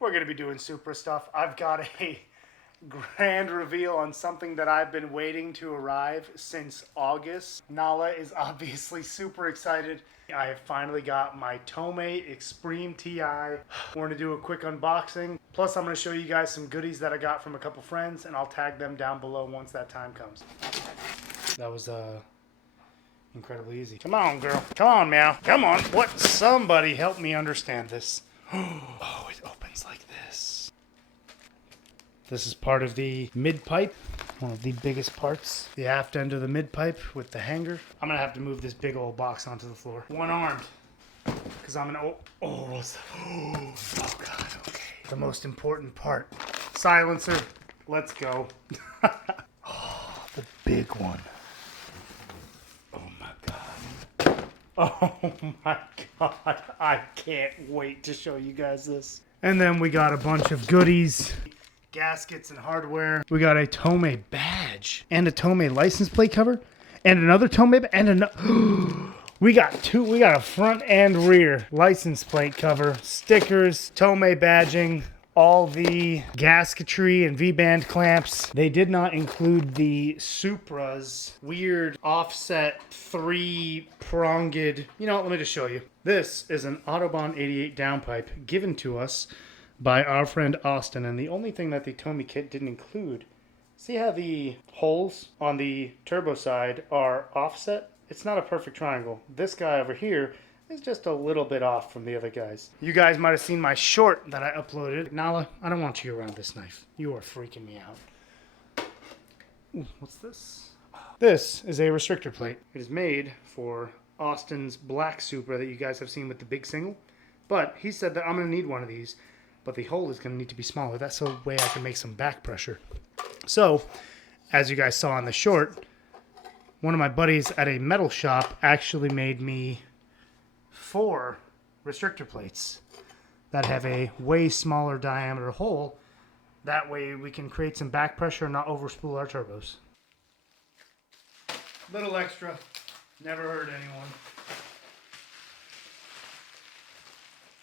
We're going to be doing Supra stuff. I've got a grand reveal on something that I've been waiting to arrive since August. Nala is obviously super excited. I have finally got my Tomei Expreme TI. We're going to do a quick unboxing. Plus I'm going to show you guys some goodies that I got from a couple friends, and I'll tag them down below once that time comes. That was incredibly easy. Come on, girl. Come on, meow. Come on. What? Somebody help me understand this. Oh, it opens like this. This is part of the midpipe, one of the biggest parts. The aft end of the midpipe with the hanger. I'm gonna have to move this big old box onto the floor. One-armed, because I'm gonna, oh God, okay. The most important part. Silencer, let's go. Oh, the big one. Oh my God, I can't wait to show you guys this. And then we got a bunch of goodies, gaskets and hardware. We got a Tomei badge and a Tomei license plate cover and another Tomei, and another. We got a front and rear license plate cover, stickers, Tomei badging, all the gasketry and V-band clamps. They did not include the Supra's weird offset 3-pronged, you know what, let me just show you. This is an Autobahn 88 downpipe given to us by our friend Austin, and the only thing that the Tomei kit didn't include, see how the holes on the turbo side are offset? It's not a perfect triangle. This guy over here is just a little bit off from the other guys. You guys might have seen my short that I uploaded. Nala, I don't want you around this knife. You are freaking me out. Ooh, what's this? This is a restrictor plate. It is made for Austin's black Supra that you guys have seen with the big single. But he said that I'm going to need one of these, but the hole is going to need to be smaller. That's the way I can make some back pressure. So, as you guys saw in the short, one of my buddies at a metal shop actually made me 4 restrictor plates that have a way smaller diameter hole. That way we can create some back pressure and not overspool our turbos. Little extra, never hurt anyone.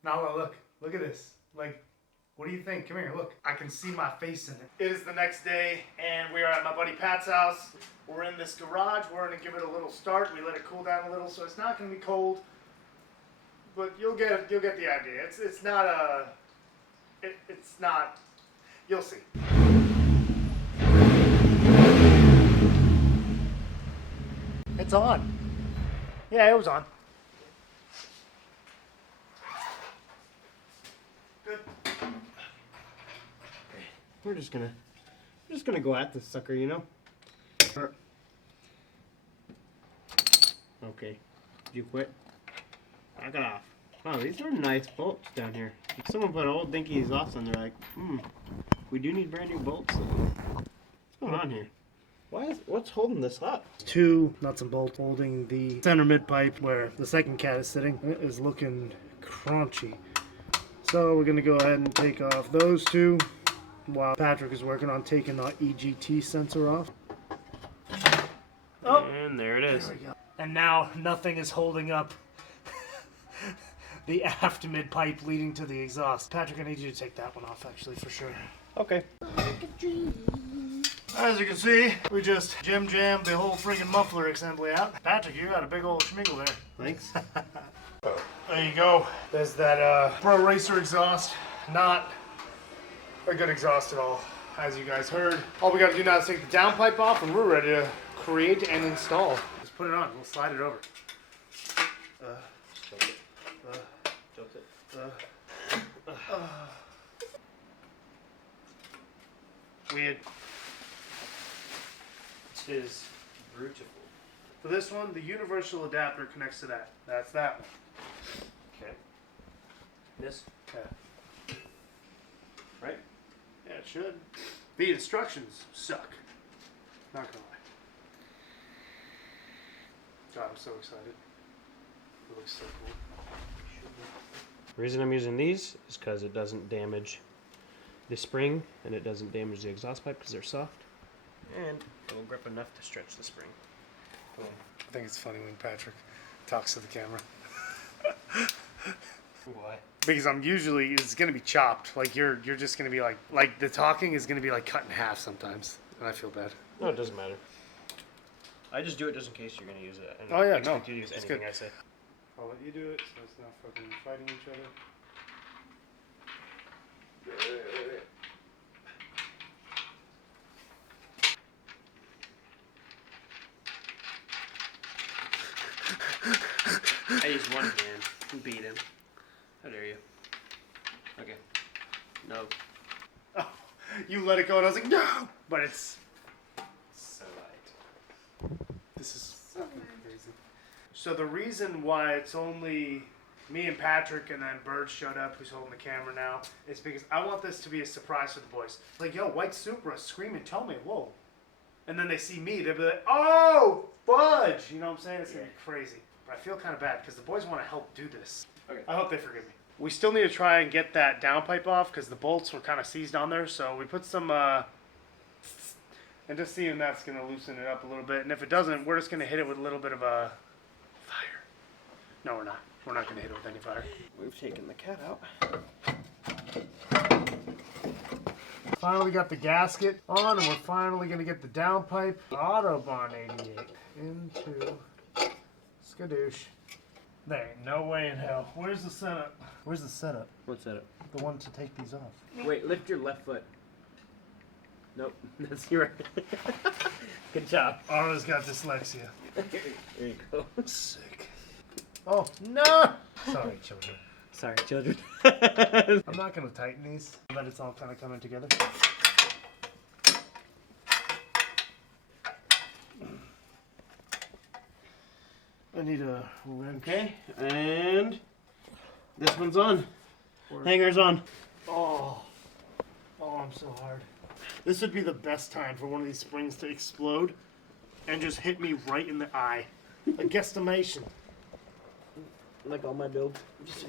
Now look at this. Like, what do you think? Come here, look. I can see my face in it. It is the next day, and we are at my buddy Pat's house. We're in this garage. We're gonna give it a little start. We let it cool down a little, so it's not gonna be cold. But you'll get the idea. It's not a. It's not. You'll see. It's on. Yeah, it was on. Good. We're just gonna go at this sucker, you know. Okay. Did you quit? Back it off. Wow, these are nice bolts down here. Someone put old dinky exhaust on there, like, we do need brand new bolts. What's going on here? What's holding this up? 2 nuts and bolts holding the center mid pipe where the second cat is sitting. It is looking crunchy. So we're gonna go ahead and take off those 2 while Patrick is working on taking the EGT sensor off. Oh, and there it is. There we go. And now nothing is holding up the aft mid pipe leading to the exhaust. Patrick, I need you to take that one off, actually, for sure. Okay. As you can see, we just jammed the whole friggin' muffler assembly out. Patrick, you got a big old schmiggle there. Thanks. There you go. There's that Pro Racer exhaust. Not a good exhaust at all, as you guys heard. All we gotta do now is take the downpipe off, and we're ready to create and install. Just put it on. We'll slide it over. Weird. It is beautiful. For this one, the universal adapter connects to that. That's that one. Okay. This? Yeah. Right? Yeah, it should. The instructions suck. Not gonna lie. God, I'm so excited. It looks so cool. The reason I'm using these is because it doesn't damage the spring and it doesn't damage the exhaust pipe because they're soft. And it'll grip enough to stretch the spring. I think it's funny when Patrick talks to the camera. What? Because it's gonna be chopped. Like you're just gonna be like the talking is gonna be like cut in half sometimes, and I feel bad. No, it doesn't matter. I just do it just in case you're gonna use it. Oh yeah, expect no, you to use it's anything good. I say. I'll let you do it, so it's not fucking fighting each other. I used one hand and beat him. How dare you? Okay. No. Oh, you let it go, and I was like, no! But it's so light. This is fucking crazy. So the reason why it's only me and Patrick and then Bird showed up, who's holding the camera now, is because I want this to be a surprise for the boys. Like, yo, white Supra, screaming, Tomei, whoa. And then they see me, they'll be like, oh, fudge! You know what I'm saying? It's going to be crazy. But I feel kind of bad because the boys want to help do this. Okay. I hope they forgive me. We still need to try and get that downpipe off because the bolts were kind of seized on there. So we put some, and just seeing that's going to loosen it up a little bit. And if it doesn't, we're just going to hit it with a little bit of a fire. No, we're not. We're not going to hit it with any fire. We've taken the cat out. Finally got the gasket on, and we're finally going to get the downpipe Autobahn 88 into skadoosh. There ain't no way in hell. Where's the setup? Where's the setup? What's that? The one to take these off. Wait, lift your left foot. Nope, that's your. Good job. Ara's got dyslexia. There you go. Sick. Oh, no! Sorry, children. Sorry, children. I'm not going to tighten these, but it's all kind of coming together. I need a wrench. Okay, and this one's on. Hanger's on. Oh, I'm so hard. This would be the best time for one of these springs to explode and just hit me right in the eye. A guesstimation. Like all my builds.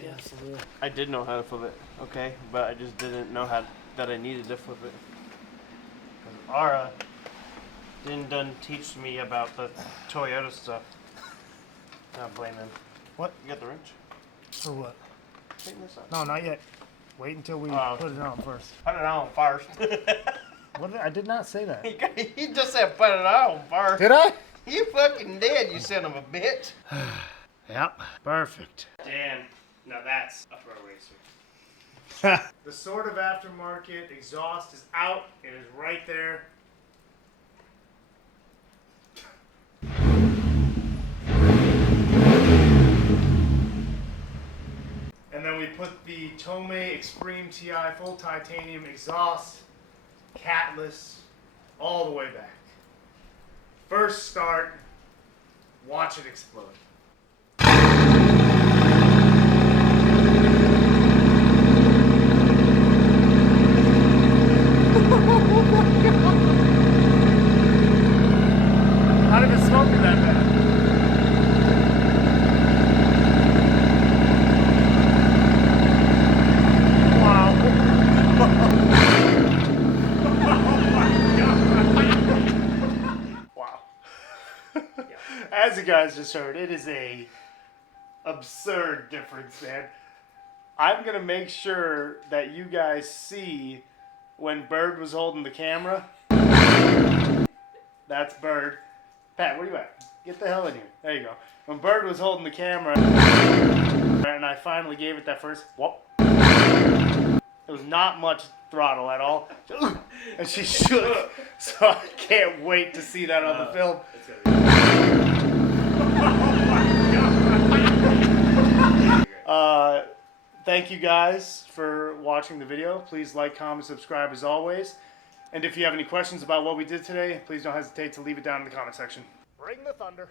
Yeah, for real. I did know how to flip it, okay, but I just didn't know that I needed to flip it. Because Ara didn't teach me about the Toyota stuff. Not blame him. What? You got the wrench? For what? Tighten this up. No, not yet. Wait until we Oh. put it on first. Put it on first. What? I did not say that. You just said put it on first. Did I? You fucking did, you son of a bitch. Yep. Perfect. Damn. Now that's a pro racer. The sort of aftermarket exhaust is out. It is right there. And then we put the Tomei Expreme TI full titanium exhaust, catless, all the way back. First start, watch it explode. How did it smoke that bad? Wow. Wow. As you guys just heard, it is a absurd difference, man. I'm gonna make sure that you guys see when Bird was holding the camera. That's Bird. Pat, where you at? Get the hell in here. There you go. When Bird was holding the camera, and I finally gave it that first whoop. There was not much throttle at all. And she shook. So I can't wait to see that on the film. Thank you guys for watching the video. Please like, comment, subscribe as always. And if you have any questions about what we did today, please don't hesitate to leave it down in the comment section. Bring the thunder.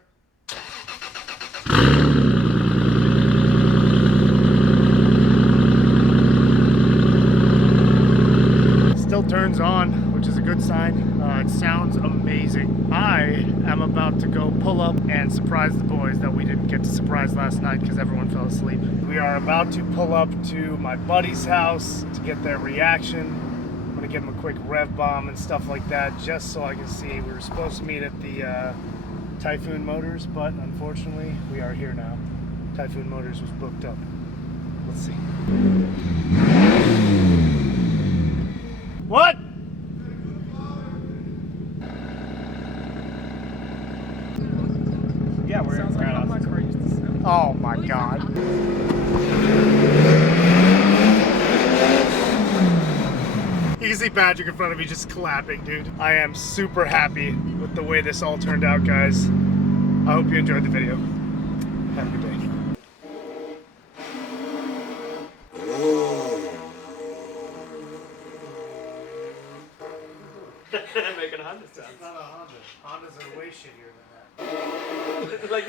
Still turns on, which is a good sign. It sounds amazing. I am about to go pull up and surprise the boys that we didn't get to surprise last night because everyone fell asleep. We are about to pull up to my buddy's house to get their reaction. I'm gonna give them a quick rev bomb and stuff like that just so I can see. We were supposed to meet at the Typhoon Motors, but unfortunately we are here now. Typhoon Motors was booked up. Let's see. What? Yeah, we're Sounds like how my car used to sound. Oh my god. You can see Patrick in front of me just clapping, dude. I am super happy with the way this all turned out, guys. I hope you enjoyed the video. Have a good day. Making a Honda sound. It's not a Honda. Hondas are way shittier than that. Like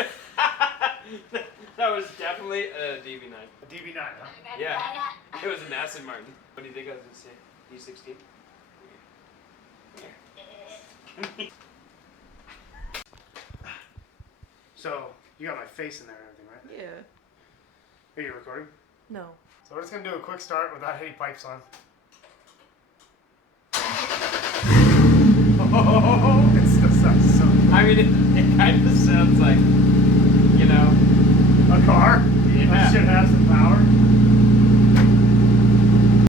that was definitely a DB9. A DB9, huh? Yeah, it was an Aston Martin. What do you think I was gonna say? D16. So, you got my face in there and everything, right? Yeah. Are you recording? No. So we're just gonna do a quick start without any pipes on. Oh, it still sounds so good. I mean, it kind of sounds like